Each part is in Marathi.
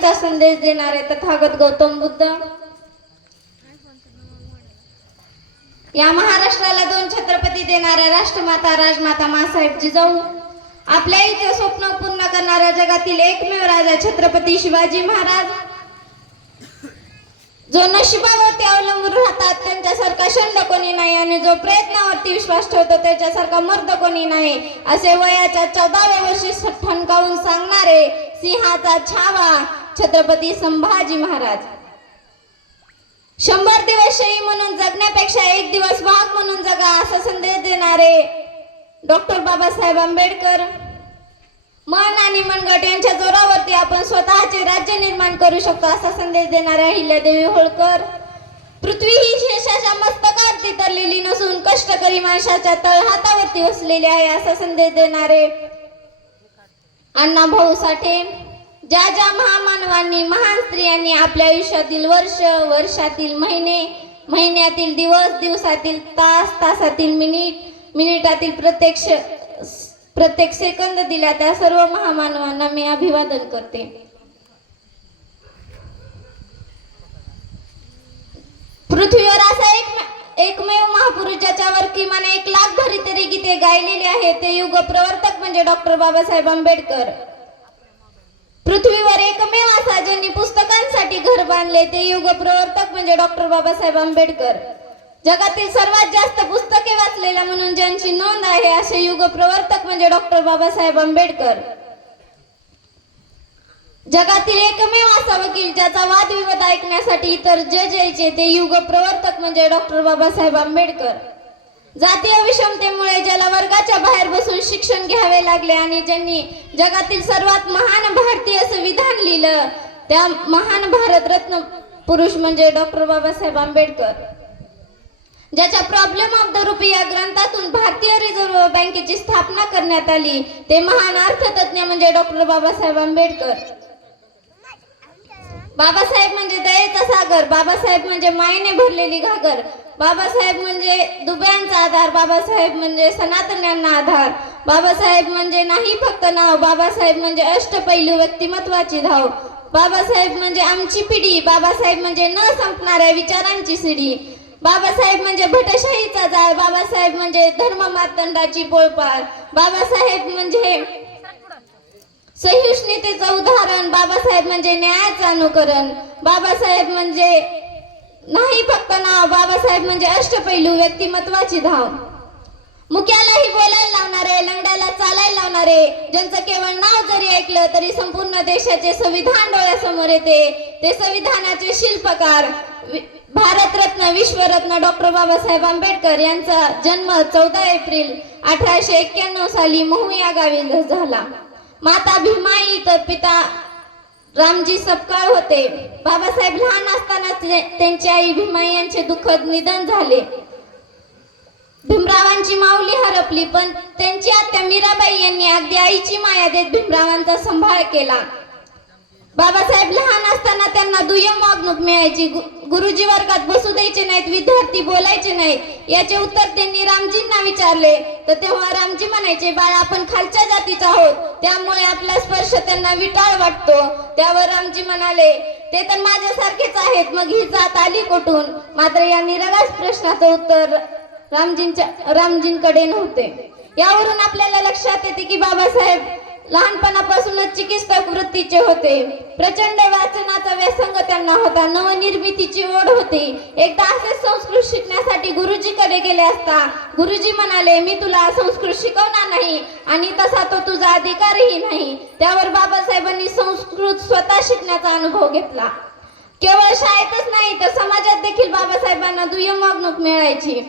शांतीचा संदेश देणारे तथागत गौतम बुद्ध, या महाराष्ट्राला 2 छत्रपती देणाऱ्या राष्ट्रमाता राजमाता मासाहेब जिजाऊ, आपल्या इथे स्वप्न पूर्ण करणारा जगातील एकमेव राजा छत्रपती शिवाजी महाराज, जो नशिबावरती अवलंबून राहतात त्यांच्यासारखा शंड कोणी नाही आणि जो प्रयत्नावरती विश्वास ठेवतो त्याच्यासारखा मर्द कोणी नाही, असे वयाच्या 14व्या वर्षी ठणकावून सांगणारे सिंहाचा छावा छत्रपती संभाजी महाराज. 100 दिवस शही म्हणून जगण्यापेक्षा 1 दिवस वाघ म्हणून जगा असा संदेश देणारे डॉक्टर बाबासाहेब आंबेडकर. मन आणि मनगट यांच्या जोरावरती आपण स्वतःचे राज्य निर्माण करू शकतो असा संदेश देणाऱ्या अहिल्यादेवी होळकर. पृथ्वी ही शेषाच्या मस्तकावरती तरलेली नसून कष्टकरी माणसाच्या तळहातावरती वसलेली आहे असा संदेश देणारे अण्णाभाऊ साठे. ज्या ज्या महामानवांनी महान स्त्रियांनी आपल्या आयुष्यातील वर्ष, वर्षातील महिने, महिन्यातील दिवस, दिवसातील तास, तासातील मिनिट, मिनिटातील प्रत्येक सेकंद दिला त्या सर्व महामानवांना मी अभिवादन करते. पृथ्वीवर असा एकमेव महापुरुष ज्याच्यावर किमान 1 लाख भरी तरी गीते गायलेले आहे ते युग प्रवर्तक म्हणजे डॉक्टर बाबासाहेब आंबेडकर. पृथ्वीवर एकमेव असा ज्यांनी पुस्तकांसाठी घर बांधले ते युग प्रवर्तक म्हणजे डॉक्टर बाबासाहेब आंबेडकर. जगातील सर्वात जास्त पुस्तके वाचलेला म्हणून ज्यांची नोंद आहे असे युग प्रवर्तक म्हणजे डॉक्टर बाबासाहेब आंबेडकर. जगातील एकमेव असा वकील ज्याचा वादविवाद ऐकण्यासाठी इतर जज यायचे ते युग प्रवर्तक म्हणजे डॉक्टर बाबासाहेब आंबेडकर. जातीय विषमतेमुळे ज्याला वर्गाच्या बाहेर बसून शिक्षण घ्यावे लागले आणि ज्यांनी जगातील सर्वात महान भारतीय संविधान लिहिलं त्या महान भारतरत्न पुरुष म्हणजे डॉक्टर बाबासाहेब आंबेडकर. ज्याच्या प्रॉब्लेम ऑफ द रुपी या ग्रंथातून भारतीय रिझर्व्ह बँकेची स्थापना करण्यात आली ते महान अर्थतज्ञ म्हणजे डॉक्टर बाबासाहेब आंबेडकर. बाबासाहेब म्हणजे दयेचा सागर, बाबासाहेब म्हणजे मायेने भरलेली घागर, बाबासाहेब म्हणजे दुबळ्यांचा आधार, बाबासाहेब म्हणजे सनातन्यांना आधार, बाबासाहेब म्हणजे नाही फक्त नाव, बाबासाहेब म्हणजे अष्टपैलू व्यक्तिमत्वाची धाव, बाबासाहेब म्हणजे आमची पिढी, बाबासाहेब म्हणजे न संपणाऱ्या विचारांची सिडी, बाबासाहेब म्हणजे भटशाहीचा जाळ, बाबासाहेब म्हणजे धर्म मातंडाची पोळपाट, बाबासाहेब म्हणजे सहिष्णुतेचं उदाहरण, बाबासाहेब म्हणजे न्यायाचं अनुकरण, बाबासाहेब म्हणजे नाही फक्त नाव, बाबासाहेब म्हणजे अष्टपैलू व्यक्तिमत्वाची धाव. मुक्यालाही बोलायला लावणारे, लंगड्याला चालायला लावणारे, ज्यांचं केवळ नाव जरी ऐकलं तरी संपूर्ण देशाचे संविधान डोळ्यासमोर येते ते संविधानाचे शिल्पकार भारतरत्न विश्वरत्न डॉक्टर बाबासाहेब आंबेडकर यांचा जन्म 14 एप्रिल 1891 साली महू या गावी झाला. माता भीमाई तर पिता रामजी सपकाळ होते. बाबासाहेब लहान असताना त्यांची आई भीमाई यांचे दुःखद निधन झाले. भीमरावांची माऊली हरपली पण त्यांची आत्या मीराबाई यांनी अगदी आईची माया देत भीमरावांचा सांभाळ केला. बाबासाहेब लहान असताना त्यांना दुय्यम वागणूक मिळायची. गुरुजी वर्गात बसू द्यायचे नाहीत, विद्यार्थी बोलायचे नाहीत. याचे उत्तर त्यांनी रामजींना विचारले तर तेव्हा रामजी म्हणायचे, बाळा आपण खालच्या जातीचा आहोत त्यामुळे आपला स्पर्श त्यांना विटाळ वाटतो. त्यावर रामजी म्हणाले, ते तर माझ्यासारखेच आहेत, मग ही जात आली कुठून? मात्र या निराळाच प्रश्नाचं उत्तर रामजींकडे नव्हते. यावरून आपल्याला लक्षात येते की बाबासाहेब लहानपणापासूनच चिकित्सक वृत्तीचे होते. प्रचंड वाचनाचा व्यसंग त्यांना होता. नवनिर्मितीची ओढ होती. एकदा असे संस्कृत शिकण्यासाठी गुरुजीकडे गेले असता गुरुजी म्हणाले, मी तुला संस्कृत शिकवणार नाही आणि तसा तो तुझा अधिकारही नाही. त्यावर बाबासाहेबांनी संस्कृत स्वतः शिकण्याचा अनुभव घेतला. केवळ शाळेतच नाही तर समाजात देखील बाबासाहेबांना दुय्यम वागणूक मिळायची.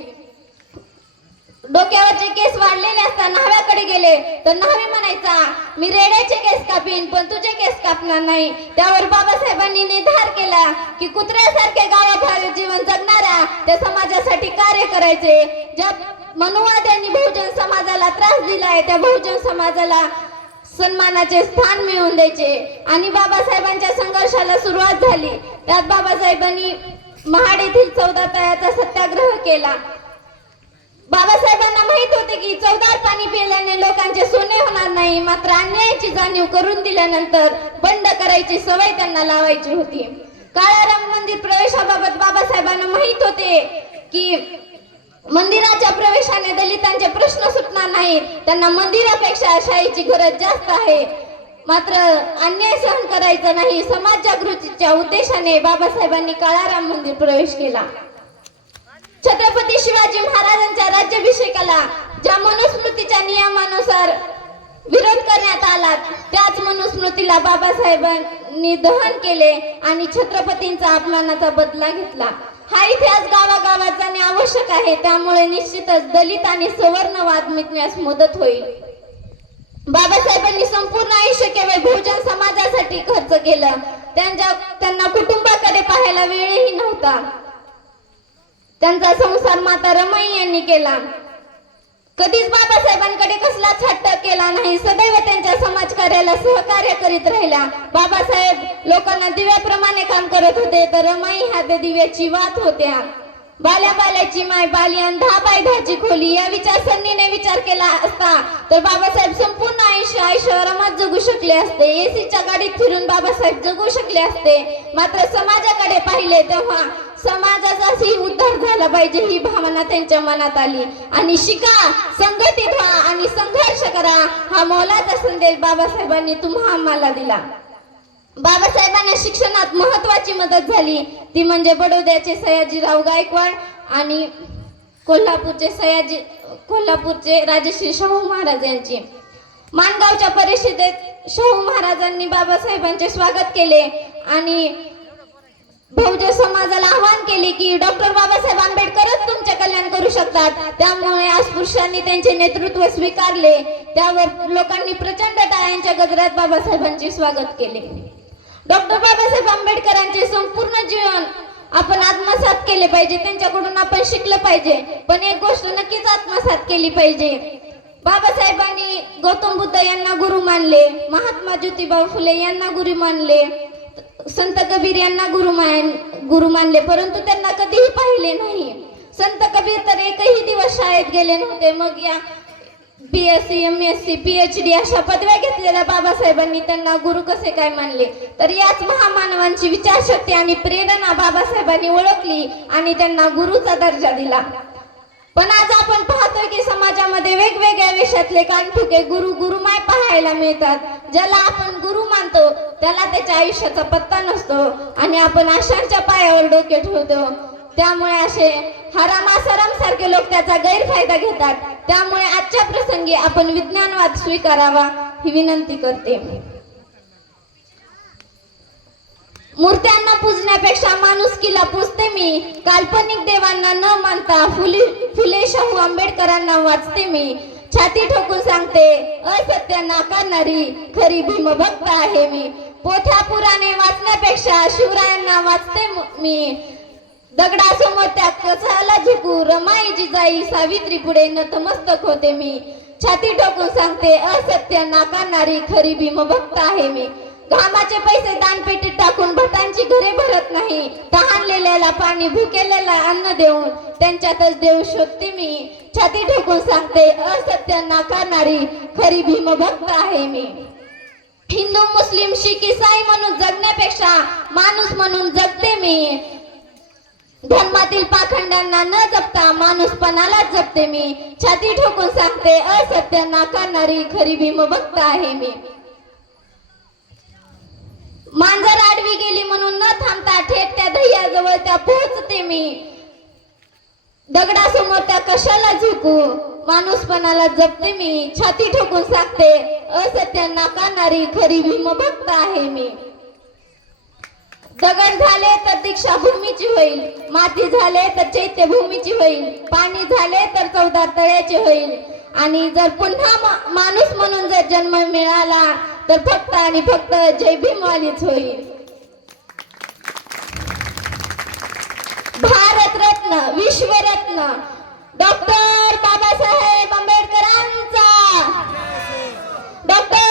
डोक्यावरचे केस वाढलेले असता न्हाव्याकडे गेले तर न्हावी म्हणायचा, मी रेड्याचे केस कापीन पण तुझे केस कापणार नाही. त्यावर बाबासाहेबांनी निर्धार केला की कुत्र्यासारखे गावाबाहेर जीवन जगणाऱ्या त्या समाजासाठी कार्य करायचे. ज्या मनुवाद्यांनी बहुजन समाजाला त्रास दिलाय त्या बहुजन समाजाला सन्मानाचे स्थान मिळवून द्यायचे. आणि बाबासाहेबांच्या संघर्षाला सुरुवात झाली. त्यात बाबासाहेबांनी महाड येथील 14 तळ्याचा सत्याग्रह केला. बाबासाहेबांना माहित होते की चवदार पाणी पिल्याने लोकांचे सोने होणार नाही, मात्र अन्यायाची जाणीव करून दिल्यानंतर बंद करायची सवय त्यांना लावायची होती. काळा राम मंदिर प्रवेशाबाबत बाबासाहेबांना माहित होते की मंदिराच्या प्रवेशाने दलितांचे प्रश्न सुटणार नाहीत, त्यांना मंदिरापेक्षा शाहीची गरज जास्त आहे. मात्र अन्याय सहन करायचा नाही, समाज जागृतीच्या उद्देशाने बाबासाहेबांनी काळा राम मंदिर प्रवेश केला. छत्रपती शिवाजी महाराजांच्या राज्याभिषेकाला ज्या मनुस्मृतीच्या नियमानुसार विरोध करण्यात आला, त्याच मनुस्मृतीला बाबासाहेबांनी दहन केले आणि छत्रपतींचा अपमानाचा बदला घेतला. हा इतिहास गावागावात जाणे आवश्यक आहे, त्यामुळे निश्चितच दलित आणि सवर्ण वाद मिटण्यास मदत होईल. बाबासाहेबांनी संपूर्ण आयुष्य केवळ बहुजन समाजासाठी खर्च केलं. त्यांना कुटुंबाकडे पाहायला वेळही नव्हता. त्यांचा संसार माता रमाई यांनी केला. कधीच बाबासाहेबांकडे कसलाच हट्ट केला नाही, सदैव त्यांच्या समाजकार्याला सहकार्य करीत राहिल्या. बाबासाहेब लोकांना दिव्याप्रमाणे काम करत होते, तर रमाई ह्या त्या दिव्याची वात होत्या. बाल्या बाल्याची माय बालियन 10 बाय 10ची खोली या विचारसरणीने विचार केला असता तर बाबासाहेब संपूर्ण आयुष्य ऐशोआरामात जगू शकले असते. एसीच्या गाडीत फिरून बाबासाहेब जगू शकले असते. मात्र समाजाकडे पाहिले तेव्हा समाजाचाही उद्धार झाला पाहिजे ही भावना त्यांच्या मनात आली आणि शिका, संघटित व्हा आणि संघर्ष करा हा मोलाचा संदेश बाबासाहेबांनी तुम्हा आम्हाला दिला. बाबासाहेबांना शिक्षणात महत्वाची मदत झाली ती म्हणजे बडोद्याचे सयाजीराव गायकवाड आणि कोल्हापूरचे राजश्री शाहू महाराज यांची. माणगावच्या परिषदेत शाहू महाराजांनी बाबासाहेबांचे स्वागत केले आणि बहुजन समाजाला आवाहन केले की डॉक्टर बाबासाहेब आंबेडकरच तुमचे कल्याण करू शकतात. त्यामुळे अस्पृश्यांनी त्यांचे नेतृत्व स्वीकारले. त्यावर लोकांनी प्रचंड टाळ्यांच्या गजरात बाबासाहेबांचे स्वागत केले. डॉक्टर बाबासाहेब आंबेडकरांचे संपूर्ण जीवन आपण आत्मसात केले पाहिजे, त्यांच्याकडून आपण शिकलं पाहिजे. पण एक गोष्ट नक्कीच आत्मसात केली पाहिजे. बाबासाहेबांनी गौतम बुद्ध यांना गुरु मानले, महात्मा ज्योतिबा फुले यांना गुरु मानले, संत कबीर यांना गुरु मानले, परंतु त्यांना कधीही पाहिले नाही. संत कबीर तर एकही दिवस शाळेत गेले नव्हते. मग या BSc, MSc, PhD अशा पदव्या घेतलेल्या बाबासाहेबांनी त्यांना गुरु कसे काय मानले? तर याच महामानवांची विचारशक्ती आणि प्रेरणा बाबासाहेबांनी ओळखली आणि त्यांना गुरुचा दर्जा दिला. पण आज आपण पाहतोय की समाजामध्ये वेगवेगळ्या वेशातले कानठुके गुरुमाय पाहायला मिळतात. ज्याला आपण गुरु मानतो त्याला त्याच्या आयुष्याचा पत्ता नसतो आणि आपण आशांच्या पायावर डोके ठेवतो. त्यामुळे असे हरामासाराम सारखे लोक त्याचा गैरफायदा घेतात. त्यामुळे आजच्या प्रसंगी आपण विज्ञानवाद स्वीकारावा ही विनंती करते. मूर्त्यांना पूजण्यापेक्षा माणुसकीला पूजते मी. काल्पनिक देवांना न मानता फुले शाहू आंबेडकरांना वाचते मी. छाती ठोकून सांगते असत्य नाकारणारी खरी भीमभक्त आहे मी. पोथ्या पुराणे वाचण्यापेक्षा शिवरायांना वाचते मी. दगडासमोर त्या कसाला झुकू रमाई जिजाई सावित्री पुढे नतमस्तक होते मी. छाती ठोकून सांगते असत्य नाकारणारी खरी भीमभक्त आहे मी. घामाचे पैसे दानपेटीत टाकून भटांची घरे भरत नाही. तहानलेल्याला पाणी भुकेलेला अन्न देऊन त्यांच्यातच देव शोधते मी. छाती ठोकून सांगते असत्य नाकारणारी खरी भीमभक्त आहे मी. हिंदू मुस्लिम शीख ईसाई म्हणून जगण्यापेक्षा माणूस म्हणून जगते मी. धर्मातील पाखंडांना न जपता माणूसपणाला जपते मी. छाती ठोकून सांगते असत्य नाकारणारी खरी भीमभक्त आहे मी. मांजर आडवी गेली म्हणून न थांबता थेट त्या दह्याजवळ त्या पोहोचते मी. दगडासमोर त्या कशाला झुकू माणूसपणाला जपते मी. छाती ठोकून सांगते असत्य नाकारणारी खरी भीमभक्त आहे मी. दगड झाले तर दीक्षा भूमीची होईल. माती झाले तर चैत्यभूमीची होईल. पाणी झाले तर चौदार तळ्याचे होईल. आणि जर पुन्हा माणूस म्हणून जर जन्म मिळाला तर फक्त आणि फक्त जय भीमवालीच होईल. भारतरत्न विश्वरत्न डॉक्टर बाबासाहेब आंबेडकरांचा. डॉक्टर